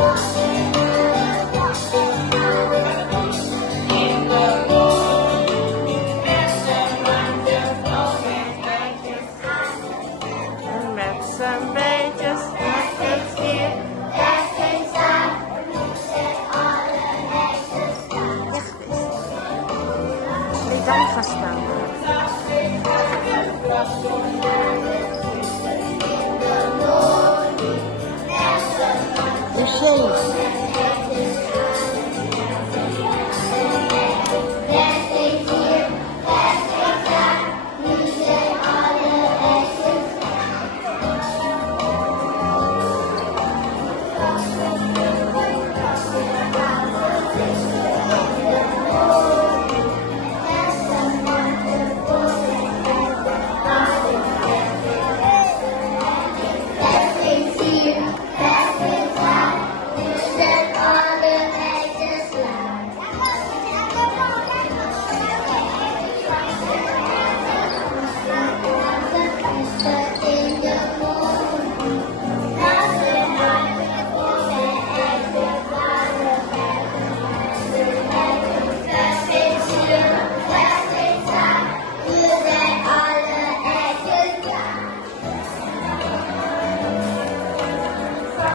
En met z'n beetjes lukt het hier. Echt staan. Echt is. Nee, dan gaan staan. De zee.